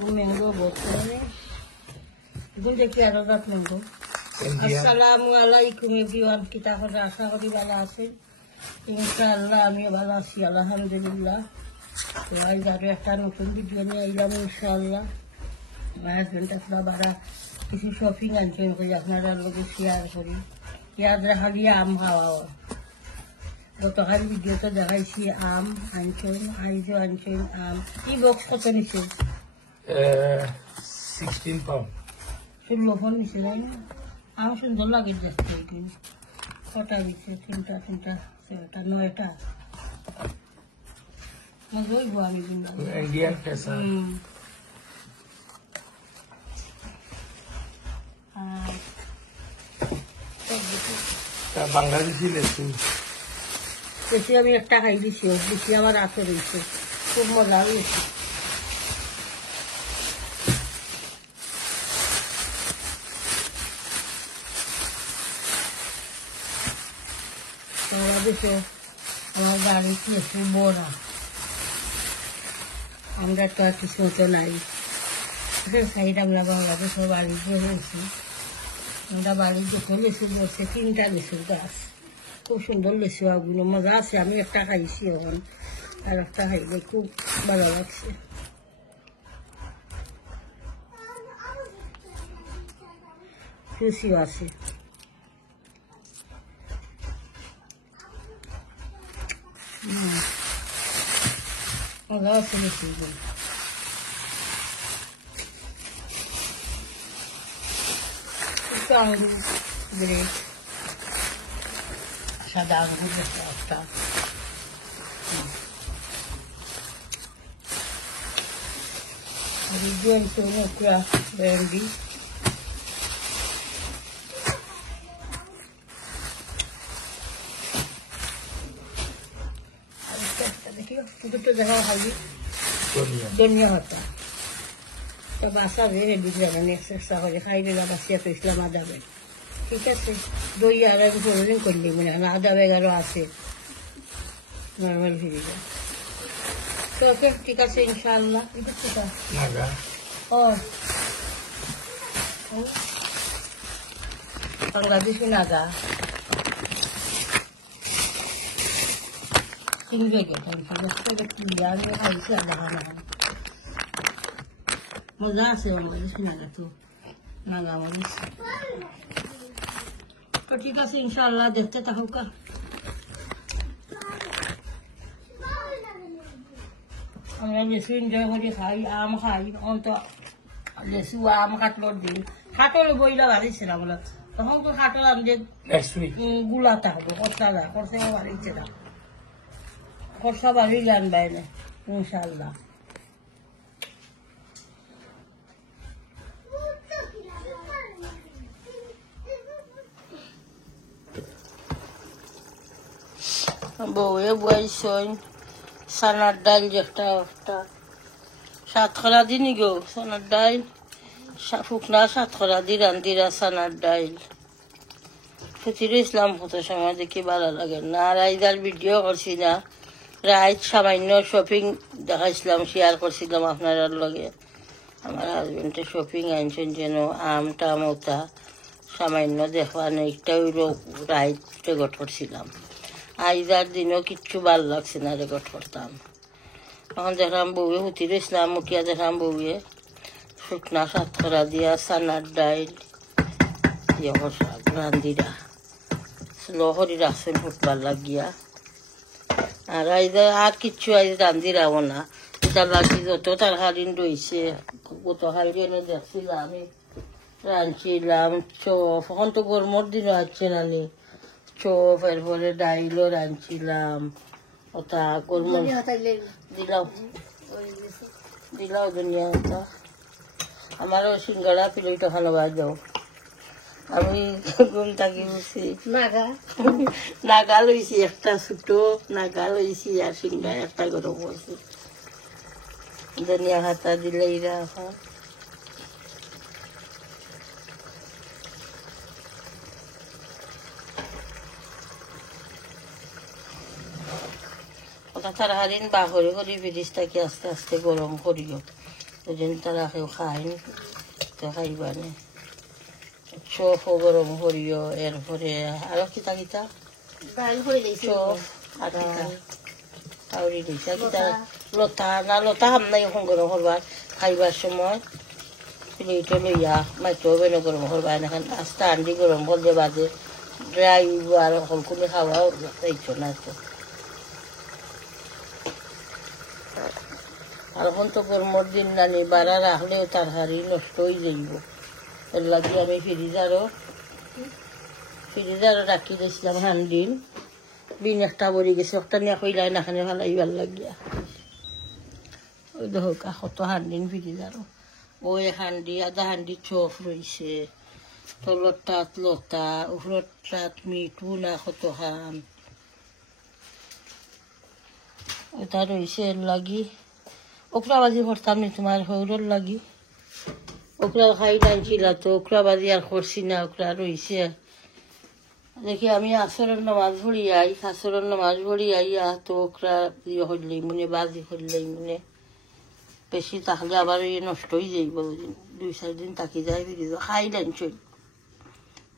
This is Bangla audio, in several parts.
Mango botones. Dun দেখি আরো গাছ ম্যাঙ্গো। আসসালামু আলাইকুম এভরিওয়ান, কিতা করে আশা করি ভালো আছেন। ইনশাআল্লাহ আমিও ভালো আছি আলহামদুলিল্লাহ। তো আজ আরো একটা নতুন ভিডিও নিয়ে এলাম ইনশাআল্লাহ। আমার হাজবেন্ড আপনারা বারা কিছু শপিং আনছেন করি আপনারা লোকে শেয়ার করি। ইয়াদ রাখালি আম খাওয়া গতকাল ভিডিওতে দেখাইছি আম আনছেন, আইজও আনছেন আম। এই বক্স কত নিচ্ছে? 16 pound. 16 ফোন নিচ্ছে তাই না? আম সুন্দর লাগে দেখতে। কটা দিচ্ছে? তিনটা 9টা। মজইব আমি কিন্তু Indian pesa. Bangladeshi lechu. বেশি আমি একটা খাই দিছি, বেশি আমার আছে রয়েছে, খুব মজা হয়েছে। বাংলাদেশে আমার বাড়ি কি একটু বড়া, আমরা তো আর কিছু মতো নাই। সাইড আমরা বাংলাদেশের বাড়িতে হয়েছি, আমরা বাড়ির যখন লেচু বসে 3টা লেচুর গাছ, খুব সুন্দর লেচু আগুলো মজা আছে। আমি একটা খাইছি এখন, আর একটা খাইলে খুব ভালো লাগছে। খুশিও আছে। মজা আছে লেচুগুলো। একটু আঙুর গ্রেট, সাদা আঙুর একটা। ব্র্যান্ডি দুটো দেখা খালি ধনিয়া পাতা তো বাসা বেড়ে বুঝলাম চেষ্টা করে খাইলে বাসিয়া তো ইসলাম আদা বেগ, ঠিক আছে। দই আর কোনোদিন করলি মানে আদা বেগ আরও আছে নর্মাল ফিরিজে। তো ওকে ঠিক আছে ইনশাআল্লাহ। ও বাংলাদেশি নাগা মজা আছে বাংলাদেশি নাগা, তো নাগা মরিচ। তো ঠিক আছে ইনশাআল্লাহ, দেখতে থাকুক। আমরা লেচু এনজয় করি, খাই আম খাই। অন্ত লেচু আম কাটলর দিন, কাটল বইলা বাড়িছে না বলে তখন তো কাটল আমাদের গুলা থাকবো, খরচা যা খরচা বাড়িছে না, খরচা বাড়ি গান বাইরে ইনশাআল্লাহ। বউয়ে বইছই সানার ডাইল একটা একটা 7 দিনই গো, সানার ডাইল শুকনা 7 রান্দিরা সানার ডাইল ফুটিরে ইসলাম কত সময় দেখি ভালো লাগে না। আর আইদার ভিডিও করছি না, রাইট সামান্য শপিং দেখাইছিলাম, শেয়ার করছিলাম আপনার লগে। আমার হাজবেন্ডে শপিং আনছেন যেন আম টাম ওটা সামান্য দেখবা না, একটাই রাইট রেকর্ড করছিলাম। আইদার দিনও কিচ্ছু ভালো লাগছে না, রেকর্ড করতাম। এখন দেখলাম বউয়ে হুতির ইসলাম মুখিয়া, দেখলাম বউয়ে শুকনা 7 দিয়া সানার ডাইল রান্দিরা লহরি রাখছেন ফুটবার লাগিয়া। আর আইদা আর কিচ্ছু আইজ রান্দিরাও না, এটা লাগি যত তরকারি রয়েছে কত হাইজেনে দেখছিলাম আমি রাঁধছিলাম। চপ এখন তো গরমের দিনও হচ্ছে না, চপ এরপরে ডাইলও রাঁধছিলাম। ওটা গরম দিলাও দুনিয়া ওটা। আমারও সিঙ্গাড়া প্লেট ওখানে বাজাও। আমি ঘুম থাকি বসি নাগা লইছি, একটা ছোটো নাগা লইছি আর সিঙ্গাড়া একটা গরম হয়েছি। ধনিয়া হাতা দিলে এরা এখন ওটা তার হারিন বাহরে করি ফ্রিজটাকে আস্তে আস্তে গরম করিও, ওদিন তারা কেউ খায়নি তো খাইবানে চপও গরম করিও এরপরে আরো কিতা কিতা চপ আর কিতা কাউরি দিছে কিতা লতা না লতা হাম নাই এখন গরম করবার খাইবার সময় প্লেটে লইয়া মাইক্রো ওভেনে গরম করবার এখন আস্তে আন্ডি গরম করলে বাজে ড্রাই আর হলকুনি খাওয়াও যাইছো না তো আর এখন তো গরমের দিন নানি বাড়া রাখলেও তার হাড়ি নষ্ট হয়ে যাইব এর লাগে আমি ফ্রিজারও রাখি দিয়েছিলাম হান্ডিন দিন একটা বড়ি গেছে একটা নিয়ে কইলাই নাখানে ভালাইবার লাগিয়া ওই দেখো কত হান্ডিন ফ্রিজারও ওই হান্ডি আধা হান্ডি চপ রয়েছে তলত তাত লতা উপরত তাত মিঠু না কত খান ওটা রয়েছে এর লাগি ওকরা বাজি করতাম নি তোমার হৌরর লাগি ওকরা খাই টানছিল তো ওকরা বাজি আর করছি না ওকরা রয়েছে দেখি আমি আসরের নামাজ ভরি আইয়া তো ওকরা ইয়ে করলেই মনে বাজি করলেই মনে বেশি তাহলে আবার নষ্ট হয়ে যাইব 2-4 দিন তাকি যায় ফিরিজ খাই টানছই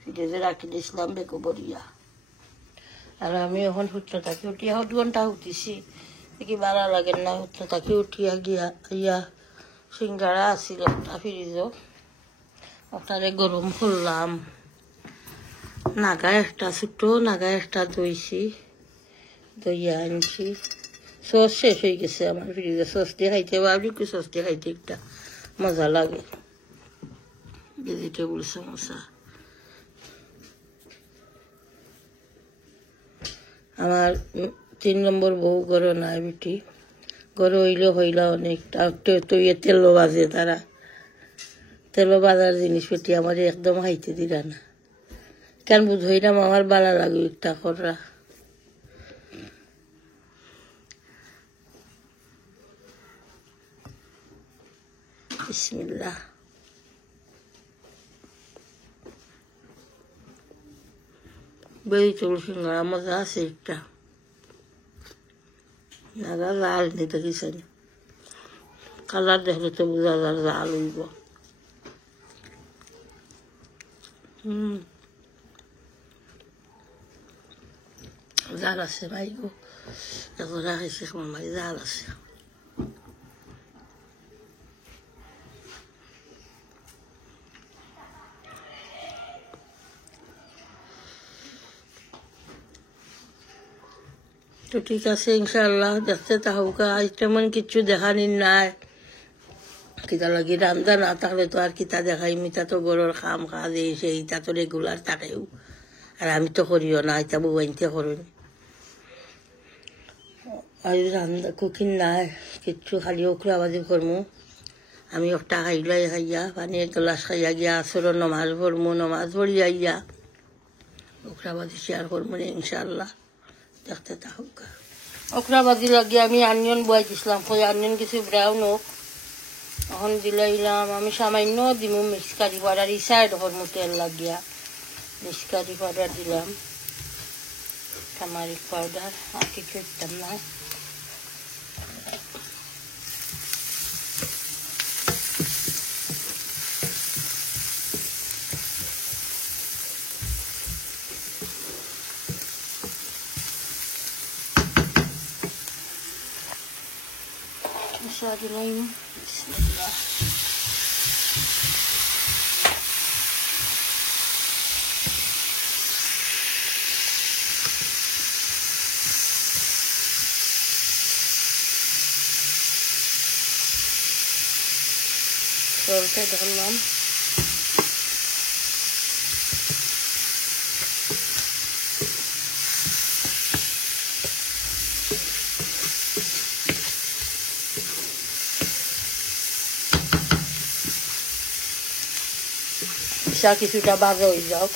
ফিরিজে রাখি দিয়েছিলাম বেকো বরিয়া আর আমি এখন হুট্টা থাকি উঠিয়া 7 ঘন্টা উঠিছি দেখি ভালো লাগে না হুট্টা থাকি উঠিয়া গিয়া ইয়া সিঙ্গারা আসিল একটা ফ্রিজও ওটারে গরম করলাম নাগা একটা ছোটো নাগা একটা দইয়া আনছি সস শেষ হয়ে গেছে আমার ফ্রিজে সস দিয়ে খাইতে ভাবলি কি সস দিয়ে খাইতে একটা মজা লাগে ভেজিটেবল সমোসা আমার 3 নম্বর বউ গরো নাই বেটি গরো হইলা অনেকটা তো ইয়ে তেলও বাজে তারা তেলও বাজার জিনিস বেটি আমার একদম খাইতে দিলা না কেন বুঝইলাম আমার বালা লাগে একটা করা বিসমিল্লাহ ভেজিটেবল সিঙ্গারা মজা আছে একটা নাগা জাল নিতে কিছু কালার দেখলে তো বোঝা যায় জাল হইব জাল আছে ভাই গো এখন রাখাইছে মামাই জাল আছে তো ঠিক আছে ইনশাআল্লাহ দেখতে থাকুকা আজ তেমন কিছু দেখানি নাই কিতা লাগি রান্দা না থাকলে তো আর কিতা দেখাই মিতা তো গরুর খাম খাওয়া দিয়েছে ইটা তো রেগুলার থাকেও আর আমি তো করিও না এটা বউয়াইতে করুন আর রান্দা কুকিং নাই কিচ্ছু খালি ওকরা বাজি করমু আমি একটা খাইলাই খাইয়া পানি 1 গ্লাস খাইয়া গিয়া আসর নমাজ পড়িয়া গিয়া ওকরা বাজি শেয়ার করবো ইনশাআল্লাহ দেখতে থাকুকা ওকরা বাজি লাগিয়ে আমি আনিয়ন বয়াই দিছিলাম কই আনিয়ন কিছু ব্রাউন হোক এখন দিলাইলাম আমি সামান্য দিমু মিক্স কারি পাউডার এই সাইড করমু তেল লাগিয়া মিক্স কারি পাউডার দিলাম টার্মারিক পাউডার আর কিছু দিতাম না দিলাম বিসমিল্লাহ জলটা ঢাললাম কিছুটা বাজা হয়ে যাও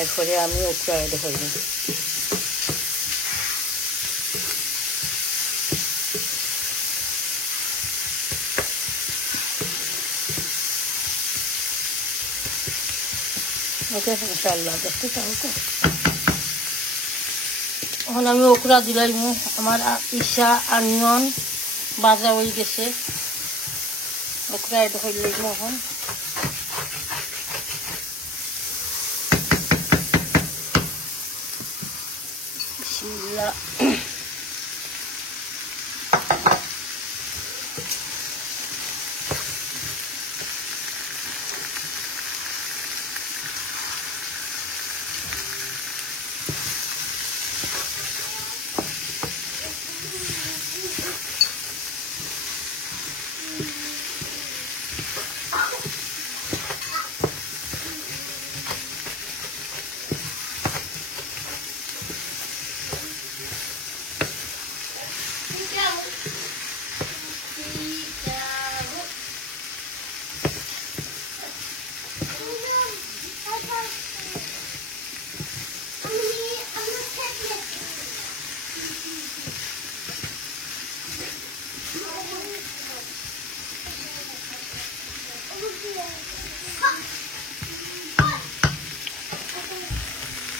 এরপরে আমি ওকরা এড করব ওকে ইনশাআল্লাহ দেখতে থাকো এখন আমি ওকরা দিলাইমু আমার ইসা অনিয়ন বাজা হয়ে গেছে Okra itu kau lagi mohon. Bismillah.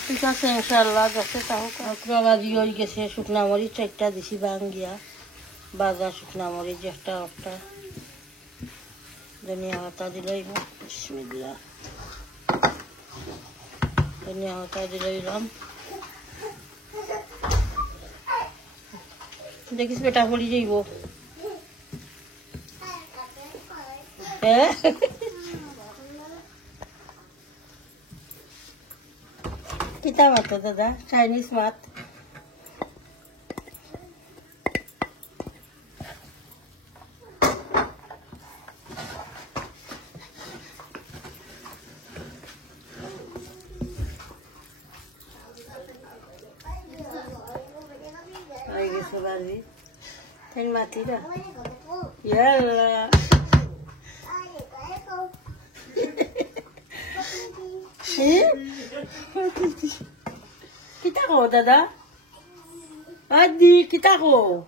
ঠিক আছে ইনশাআল্লাহ দেখতে থাকুক okra ভাজি হয়ে গেছে শুকনা মরিচ চারটা দিছি ভাঙ্গিয়া বাজা শুকনা মরিচ একটা ধনিয়া পাতা দিলাম বিসমিল্লাহ ধনিয়া পাতা দিলাম দেখিস বেটা পড়ি যাইব হ্যাঁ kita mat dada Chinese mat ay gusto bali ten mati dah yalla kita ko dada adi kita ko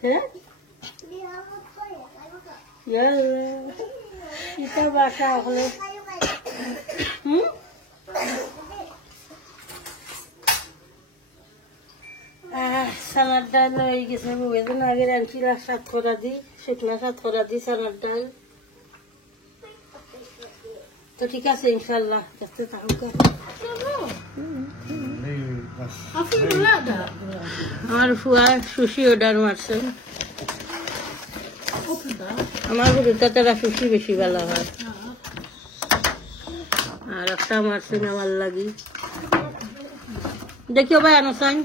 ya yalla kita basa ko salad dal হয়ে গেছে বুঝেন আগে রান্না সাত করা দি শুকনা সাত করা দি salad dal তো ঠিক আছে ইনশাআল্লাহ দেখতে থাকুক আমার ফুয়া সুশি অর্ডার মারছেন আমার ঘুরতে তারা সুশি বেশি ভালো হয় আর একটা মারছেন আমার লাগি দেখিও ভাই আনো সাইন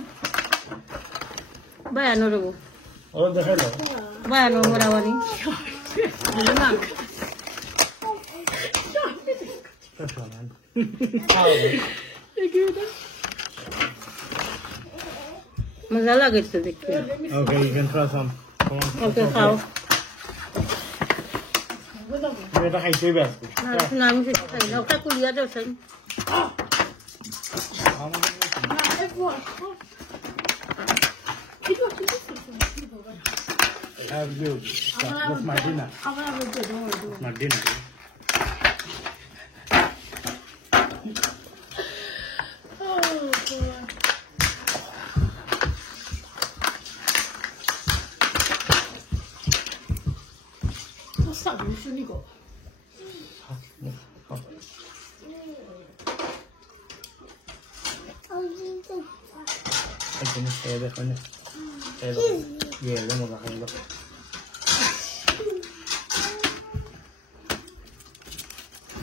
ভাই আনো রবো ভাই আনো মোরাওয়ানি मजा लगे तो देखिए Okay, you can try some. Come on. Okay खाओ Kita hai chui bas. नाम से खाई ओके कुलिया दो सही Have you? That's my dinner. That's my dinner.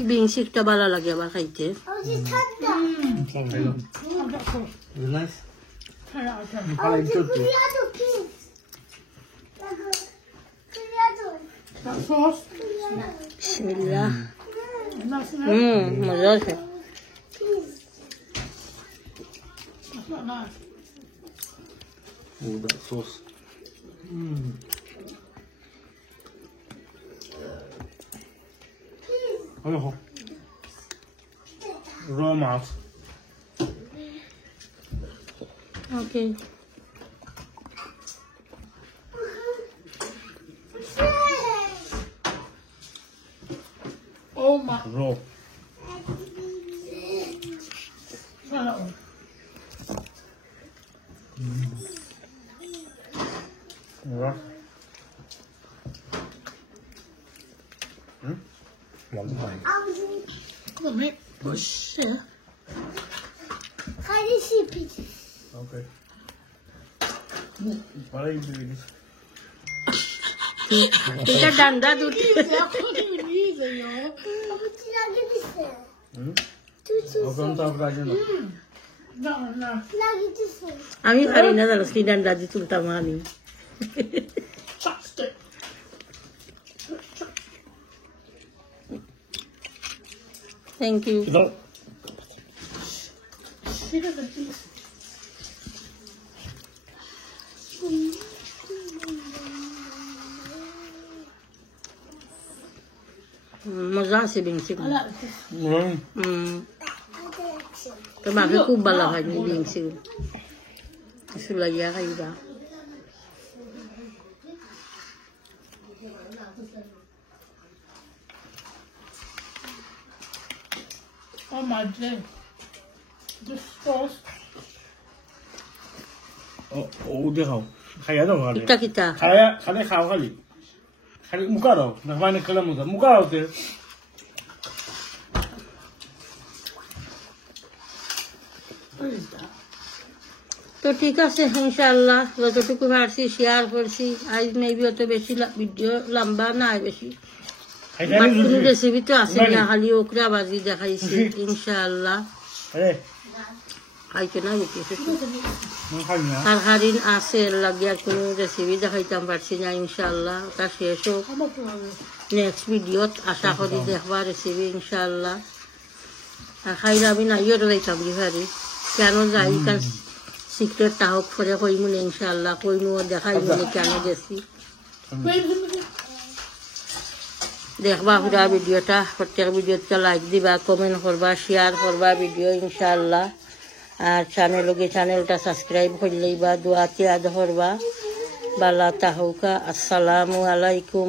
বিংশিকটা ভালো লাগে আবার খাইতে Nice. বিসমিল্লাহ মজা আছে Oh, that sauce. Oh, raw mouse. Okay Raw. Right. Long time. Okay. Para yung bilis. এটা ডান্ডা দুটি Okan tap lagi na. আমি পারি না জানো কি ডান্ডা দিয়ে তুলতাম আমি থ্যাংক ইউ Ito. মজা আছে বিংসি Mm. তোমাকে খুব ভালো হয়নি বিংসি কিছু লাগিয়া খাইবা Oh my God. This sauce. Oh, udah kau. Kaya dong kali. কিতা কিতা Kaya kau kali. Kali muka dong. Nak mana kalau muka? Muka dong tu. তো ঠিক আছে ইনশাআল্লাহ যতটুকু পারছি শেয়ার করছি আজ মেবি অত বেশি ভিডিও লম্বা না বেশি বাট কোনো রেসিপি তো আছে না খালি ওকরা বাজি দেখাইছি ইনশাআল্লাহ Eh, খাইছো না বেশি makanya. আর হারিন আছে লাগিয়া কোনো রেসিপি দেখাইতাম পারছি না ইনশাআল্লাহ তা শেষ হোক নেক্সট ভিডিওত আশা করি দেখবা রেসিপি ইনশাআল্লাহ আর খাইলে আমি নাইও যাইতাম বিহারি কেন যাই কারণ সিক্রেট তাহক করে কইমু না ইনশাআল্লাহ কইমু দেখাইমু না কেন গেছি দেখবা পুরা ভিডিওটা প্রত্যেক ভিডিওতে লাইক দিবা কমেন্ট করবা শেয়ার করবা ভিডিও ইনশাআল্লাহ আর চ্যানেলটা সাবস্ক্রাইব করলেই বা দোয়াতে আদ করবা বালা তাহকা আসসালামু আলাইকুম